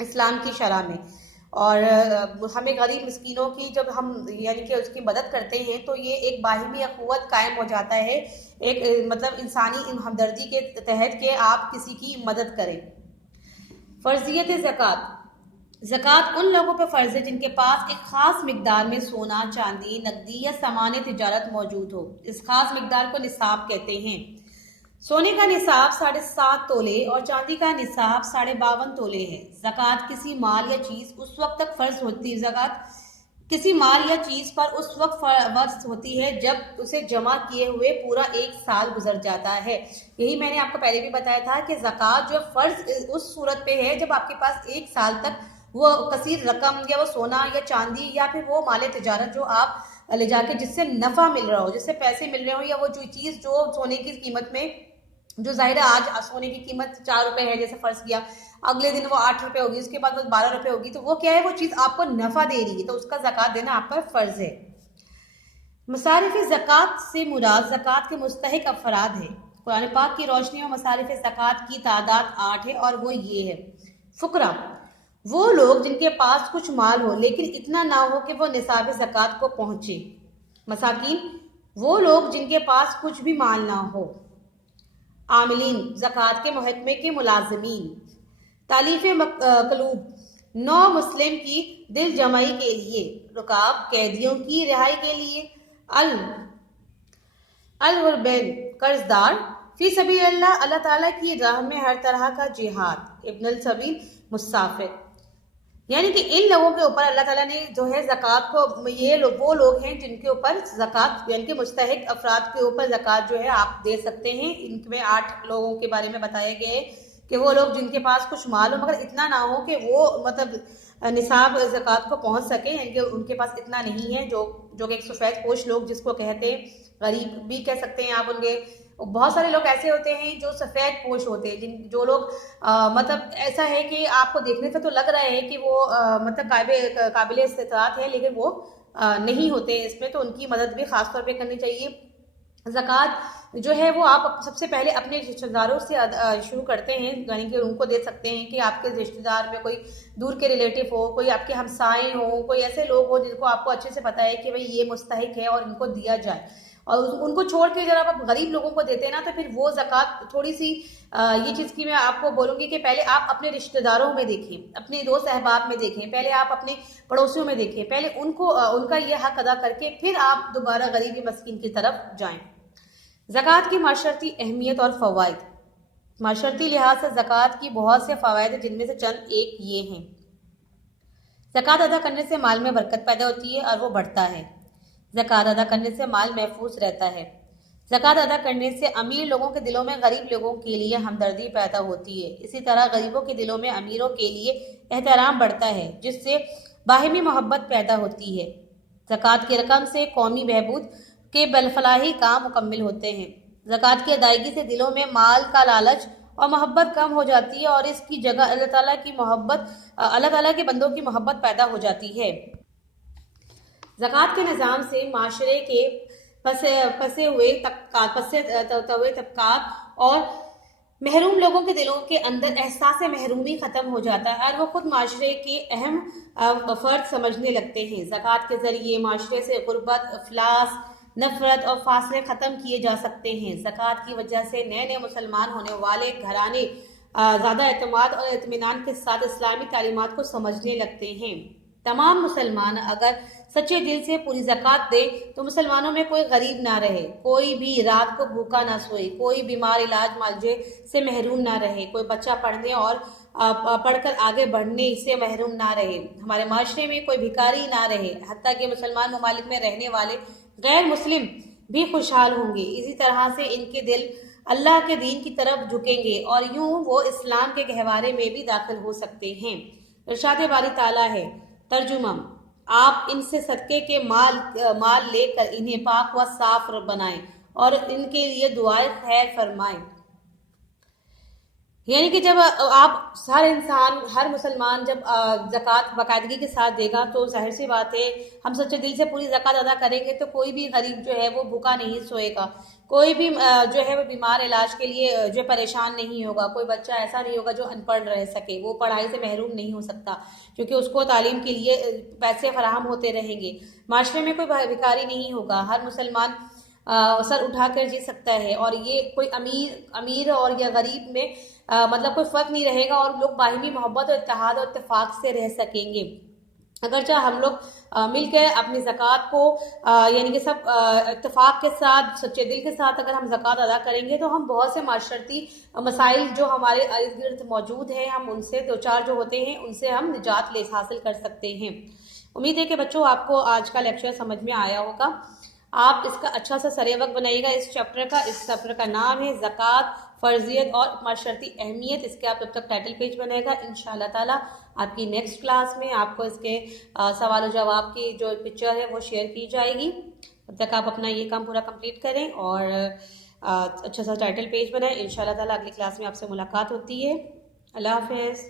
اسلام کی شرح میں. اور ہمیں غریب مسکینوں کی جب ہم یعنی کہ اس کی مدد کرتے ہیں تو یہ ایک باہمی اخوت قائم ہو جاتا ہے، ایک مطلب انسانی ہمدردی کے تحت کہ آپ کسی کی مدد کریں. فرضیت زکوٰۃ. زکوٰۃ ان لوگوں پہ فرض ہے جن کے پاس ایک خاص مقدار میں سونا، چاندی، نقدی یا سامان تجارت موجود ہو. اس خاص مقدار کو نصاب کہتے ہیں. سونے کا نصاب 7.5 تولے اور چاندی کا نصاب 52.5 تولے ہے. زکوٰۃ کسی مال یا چیز اس وقت تک فرض ہوتی ہے، زکوٰۃ کسی مال یا چیز پر اس وقت فرض ہوتی ہے جب اسے جمع کیے ہوئے پورا 1 سال گزر جاتا ہے. یہی میں نے آپ کو پہلے بھی بتایا تھا کہ زکوٰۃ جو فرض اس صورت پہ ہے جب آپ کے پاس 1 سال تک وہ کثیر رقم یا وہ سونا یا چاندی یا پھر وہ مال تجارت جو آپ لے جا کے جس سے نفع مل رہا ہو، جس سے پیسے مل رہے ہوں، یا وہ جو چیز جو سونے کی قیمت میں جو ظاہر ہے آج سونے کی قیمت 4 روپے ہے جیسے فرض کیا، اگلے دن وہ 8 روپے ہوگی، اس کے بعد وہ 12 روپے ہوگی، تو وہ کیا ہے، وہ چیز آپ کو نفع دے رہی ہے، تو اس کا زکوٰۃ دینا آپ پر فرض ہے. مصارف زکوٰۃ سے مراد زکوٰۃ کے مستحق افراد ہیں. قرآن پاک کی روشنی میں مصارف زکوٰۃ کی تعداد 8 ہے اور وہ یہ ہے: فقراء، وہ لوگ جن کے پاس کچھ مال ہو لیکن اتنا نہ ہو کہ وہ نصاب زکوٰۃ کو پہنچے. مساکین، وہ لوگ جن کے پاس کچھ بھی مال نہ ہو. عاملین، زکوٰۃ کے محکمے کے ملازمین. تالیف قلوب، نو مسلم کی دل جمعی کے لیے. رکاب، قیدیوں کی رہائی کے لیے. الغربین، قرض دار. فی سبیل اللہ، اللہ تعالیٰ کی راہ میں ہر طرح کا جہاد. ابن السبیل، مسافر. یعنی کہ ان لوگوں کے اوپر اللہ تعالیٰ نے جو ہے زکوٰۃ کو، یہ وہ لوگ ہیں جن کے اوپر زکوٰۃ یعنی کہ مستحق افراد کے اوپر زکوٰۃ جو ہے آپ دے سکتے ہیں. ان میں 8 لوگوں کے بارے میں بتایا گیا ہے کہ وہ لوگ جن کے پاس کچھ مال ہو مگر اتنا نہ ہو کہ وہ مطلب نصاب زکوٰۃ کو پہنچ سکے، یعنی کہ ان کے پاس اتنا نہیں ہے، جو کہ ایک سفید پوش لوگ جس کو کہتے ہیں، غریب بھی کہہ سکتے ہیں آپ ان کے. بہت سارے لوگ ایسے ہوتے ہیں جو سفید پوش ہوتے ہیں، جو لوگ مطلب ایسا ہے کہ آپ کو دیکھنے سے تو لگ رہا ہے کہ وہ مطلب قابل استطاعت ہے لیکن وہ نہیں ہوتے اس میں، تو ان کی مدد بھی خاص طور پہ کرنی چاہیے. زکوٰۃ جو ہے وہ آپ سب سے پہلے اپنے رشتہ داروں سے شروع کرتے ہیں، یعنی کہ ان کو دے سکتے ہیں کہ آپ کے رشتہ دار میں کوئی دور کے ریلیٹیو ہو، کوئی آپ کے ہمسائے ہوں، کوئی ایسے لوگ ہوں جن کو آپ کو اچھے سے پتہ ہے کہ بھئی یہ مستحق ہے اور ان کو دیا جائے. اور ان کو چھوڑ کے اگر آپ غریب لوگوں کو دیتے ہیں نا تو پھر وہ زکوٰۃ تھوڑی سی یہ چیز کی میں آپ کو بولوں گی کہ پہلے آپ اپنے رشتہ داروں میں دیکھیں، اپنے دوست احباب میں دیکھیں، پہلے آپ اپنے پڑوسیوں میں دیکھیں، پہلے ان کا یہ حق ادا کر کے پھر آپ دوبارہ غریبی مسکین کی طرف جائیں. زکوٰۃ کی معاشرتی اہمیت اور فوائد. معاشرتی لحاظ سے زکوٰۃ کی بہت سے فوائد ہیں، جن میں سے چند ایک یہ ہیں: زکوٰۃ ادا کرنے سے مال میں برکت پیدا ہوتی ہے اور وہ بڑھتا ہے. زکوٰۃ ادا کرنے سے مال محفوظ رہتا ہے. زکوٰۃ ادا کرنے سے امیر لوگوں کے دلوں میں غریب لوگوں کے لیے ہمدردی پیدا ہوتی ہے. اسی طرح غریبوں کے دلوں میں امیروں کے لیے احترام بڑھتا ہے، جس سے باہمی محبت پیدا ہوتی ہے. زکوٰۃ کی رقم سے قومی بہبود کے بالفلاحی کام مکمل ہوتے ہیں. زکوٰۃ کی ادائیگی سے دلوں میں مال کا لالچ اور محبت کم ہو جاتی ہے اور اس کی جگہ اللہ تعالیٰ کے بندوں کی محبت پیدا ہو جاتی ہے. زکوٰۃ کے نظام سے معاشرے کے پسے ہوئے طبقات اور محروم لوگوں کے دلوں کے اندر احساس محرومی ختم ہو جاتا ہے اور وہ خود معاشرے کے اہم فرد سمجھنے لگتے ہیں. زکوٰۃ کے ذریعے معاشرے سے غربت، افلاس، نفرت اور فاصلے ختم کیے جا سکتے ہیں. زکوٰۃ کی وجہ سے نئے مسلمان ہونے والے گھرانے زیادہ اعتماد اور اطمینان کے ساتھ اسلامی تعلیمات کو سمجھنے لگتے ہیں. تمام مسلمان اگر سچے دل سے پوری زکوٰۃ دے تو مسلمانوں میں کوئی غریب نہ رہے، کوئی بھی رات کو بھوکا نہ سوئے، کوئی بیمار علاج معالجے سے محروم نہ رہے، کوئی بچہ پڑھنے اور پڑھ کر آگے بڑھنے سے محروم نہ رہے، ہمارے معاشرے میں کوئی بھکاری نہ رہے، حتیٰ کہ مسلمان ممالک میں رہنے والے غیر مسلم بھی خوشحال ہوں گے. اسی طرح سے ان کے دل اللہ کے دین کی طرف جھکیں گے اور یوں وہ اسلام کے گہوارے میں بھی داخل ہو سکتے ہیں. ارشاد باری تعالیٰ ہے: ترجمہ: آپ ان سے صدقے کے مال لے کر انہیں پاک و صاف بنائیں اور ان کے لیے دعائے خیر فرمائیں. یعنی کہ جب آپ ہر انسان ہر مسلمان جب زکوٰۃ باقاعدگی کے ساتھ دے گا تو ظاہر سی بات ہے ہم سچے دل سے پوری زکوٰۃ ادا کریں گے تو کوئی بھی غریب جو ہے وہ بھوکا نہیں سوئے گا، کوئی بھی جو ہے وہ بیمار علاج کے لیے جو پریشان نہیں ہوگا، کوئی بچہ ایسا نہیں ہوگا جو ان پڑھ رہ سکے، وہ پڑھائی سے محروم نہیں ہو سکتا کیونکہ اس کو تعلیم کے لیے پیسے فراہم ہوتے رہیں گے، معاشرے میں کوئی بھکاری نہیں ہوگا، ہر مسلمان سر اٹھا کر جی سکتا ہے، اور یہ کوئی امیر اور یا غریب میں مطلب کوئی فرق نہیں رہے گا، اور لوگ باہمی محبت اور اتحاد اور اتفاق سے رہ سکیں گے۔ اگرچہ ہم لوگ مل کر اپنی زکوٰۃ کو یعنی کہ سب اتفاق کے ساتھ سچے دل کے ساتھ اگر ہم زکوٰۃ ادا کریں گے تو ہم بہت سے معاشرتی مسائل جو ہمارے ارد گرد موجود ہیں ہم ان سے دو چار جو ہوتے ہیں ان سے ہم نجات حاصل کر سکتے ہیں۔ امید ہے کہ بچوں آپ کو آج کا لیکچر سمجھ میں آیا ہوگا، آپ اس کا اچھا سا سرے وقت بنائیے گا اس چیپٹر کا نام ہے زکوٰۃ، فرضیت اور معاشرتی اہمیت، اس کے آپ جب تک ٹائٹل پیج بنے گا انشاءاللہ تعالیٰ آپ کی نیکسٹ کلاس میں آپ کو اس کے سوال و جواب کی جو پکچر ہے وہ شیئر کی جائے گی، تب تک آپ اپنا یہ کام پورا کمپلیٹ کریں اور اچھا سا ٹائٹل پیج بنائیں۔ انشاءاللہ تعالیٰ اگلی کلاس میں آپ سے ملاقات ہوتی ہے۔ اللہ حافظ۔